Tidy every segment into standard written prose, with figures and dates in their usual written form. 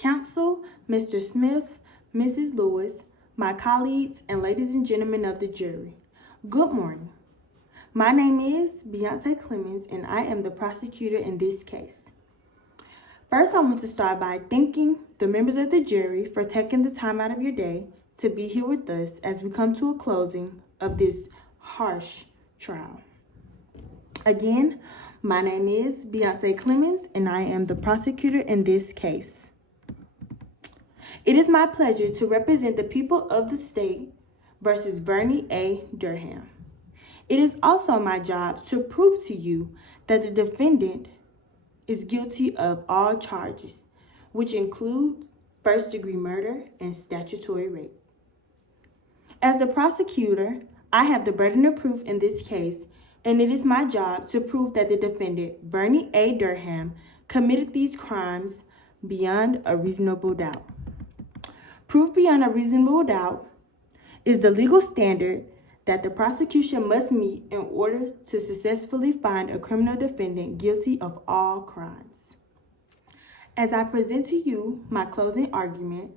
Counsel, Mr. Smith, Mrs. Lewis, my colleagues, and ladies and gentlemen of the jury, good morning. My name is Beyonce Clemons, and I am the prosecutor in this case. First, I want to start by thanking the members of the jury for taking the time out of your day to be here with us as we come to a closing of this harsh trial. Again, my name is Beyonce Clemons, and I am the prosecutor in this case. It is my pleasure to represent the people of the state versus Vernie A. Durham. It is also my job to prove to you that the defendant is guilty of all charges, which includes first-degree murder and statutory rape. As the prosecutor, I have the burden of proof in this case, and it is my job to prove that the defendant, Vernie A. Durham, committed these crimes beyond a reasonable doubt. Proof beyond a reasonable doubt is the legal standard that the prosecution must meet in order to successfully find a criminal defendant guilty of all crimes. As I present to you my closing argument,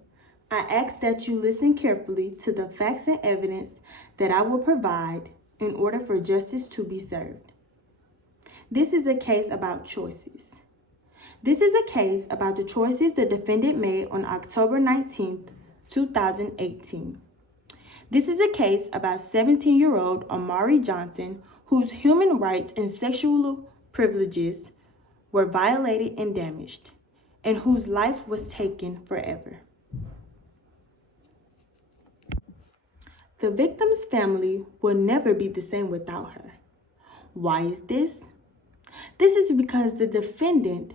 I ask that you listen carefully to the facts and evidence that I will provide in order for justice to be served. This is a case about choices. This is a case about the choices the defendant made on October 19th, 2018. This is a case about 17-year-old Amari Johnson, whose human rights and sexual privileges were violated and damaged, and whose life was taken forever. The victim's family will never be the same without her. Why is this? This is because the defendant,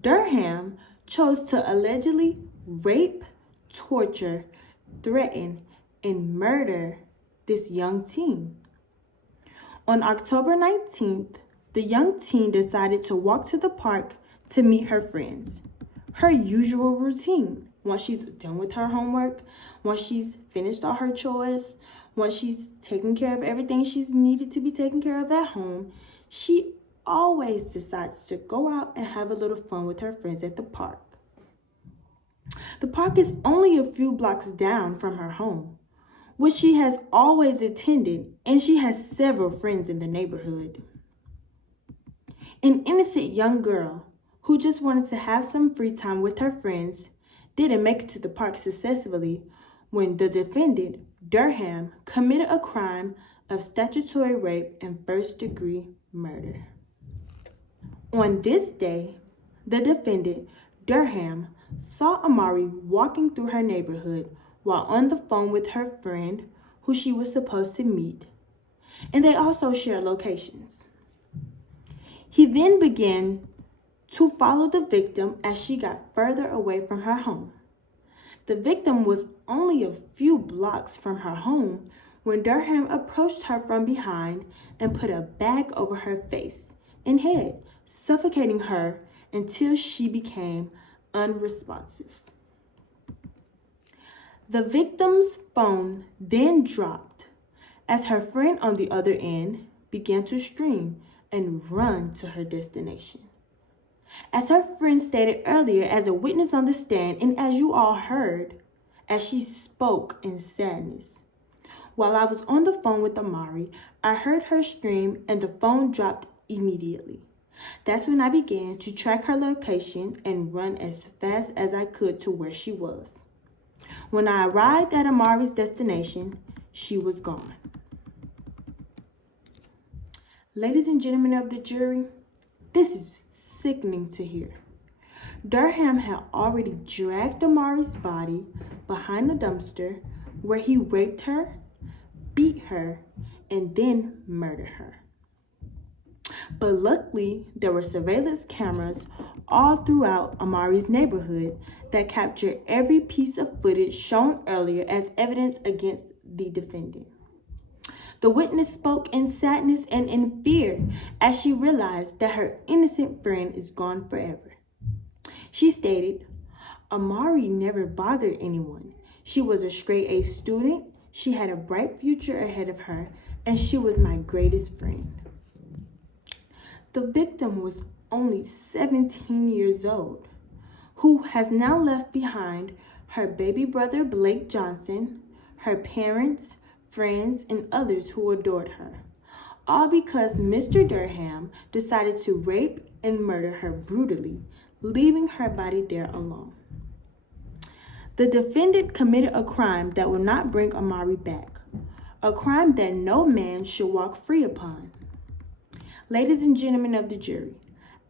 Durham, chose to allegedly rape, torture, threaten, and murder this young teen. On October 19th, the young teen decided to walk to the park to meet her friends. Her usual routine. Once she's done with her homework, once she's finished all her chores, once she's taken care of everything she's needed to be taken care of at home, she always decides to go out and have a little fun with her friends at the park. The park is only a few blocks down from her home, which she has always attended, and she has several friends in the neighborhood. An innocent young girl who just wanted to have some free time with her friends didn't make it to the park successfully when the defendant, Durham, committed a crime of statutory rape and first-degree murder. On this day, the defendant, Durham, saw Amari walking through her neighborhood while on the phone with her friend who she was supposed to meet, and they also shared locations. He then began to follow the victim as she got further away from her home. The victim was only a few blocks from her home when Durham approached her from behind and put a bag over her face and head, suffocating her until she became unresponsive. The victim's phone then dropped as her friend on the other end began to scream and run to her destination. As her friend stated earlier as a witness on the stand, and as you all heard, as she spoke in sadness, while I was on the phone with Amari, I heard her scream and the phone dropped immediately. That's when I began to track her location and run as fast as I could to where she was. When I arrived at Amari's destination, she was gone. Ladies and gentlemen of the jury, this is sickening to hear. Durham had already dragged Amari's body behind the dumpster where he raped her, beat her, and then murdered her. But luckily, there were surveillance cameras all throughout Amari's neighborhood that captured every piece of footage shown earlier as evidence against the defendant. The witness spoke in sadness and in fear as she realized that her innocent friend is gone forever. She stated, "Amari never bothered anyone. She was a straight-A student, she had a bright future ahead of her, and she was my greatest friend." The victim was only 17 years old, who has now left behind her baby brother Blake Johnson, her parents, friends, and others who adored her. All because Mr. Durham decided to rape and murder her brutally, leaving her body there alone. The defendant committed a crime that will not bring Amari back, a crime that no man should walk free upon. Ladies and gentlemen of the jury,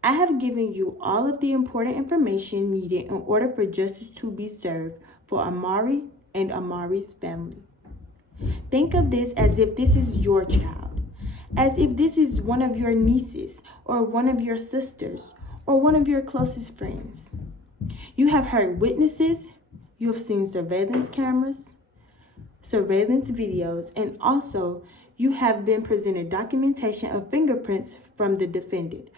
I have given you all of the important information needed in order for justice to be served for Amari and Amari's family. Think of this as if this is your child, as if this is one of your nieces or one of your sisters or one of your closest friends. You have heard witnesses, you have seen surveillance cameras, surveillance videos, and also you have been presented documentation of fingerprints from the defendant,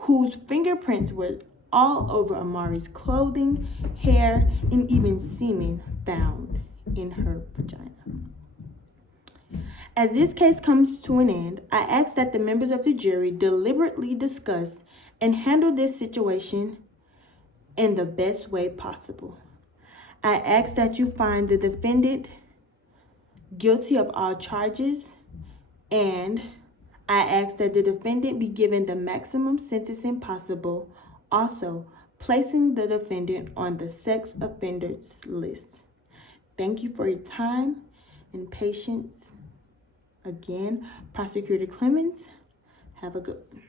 whose fingerprints were all over Amari's clothing, hair, and even semen found in her vagina. As this case comes to an end, I ask that the members of the jury deliberately discuss and handle this situation in the best way possible. I ask that you find the defendant guilty of all charges, and I ask that the defendant be given the maximum sentencing possible, also placing the defendant on the sex offenders list. Thank you for your time and patience. Again, Prosecutor Clemons, have a good one.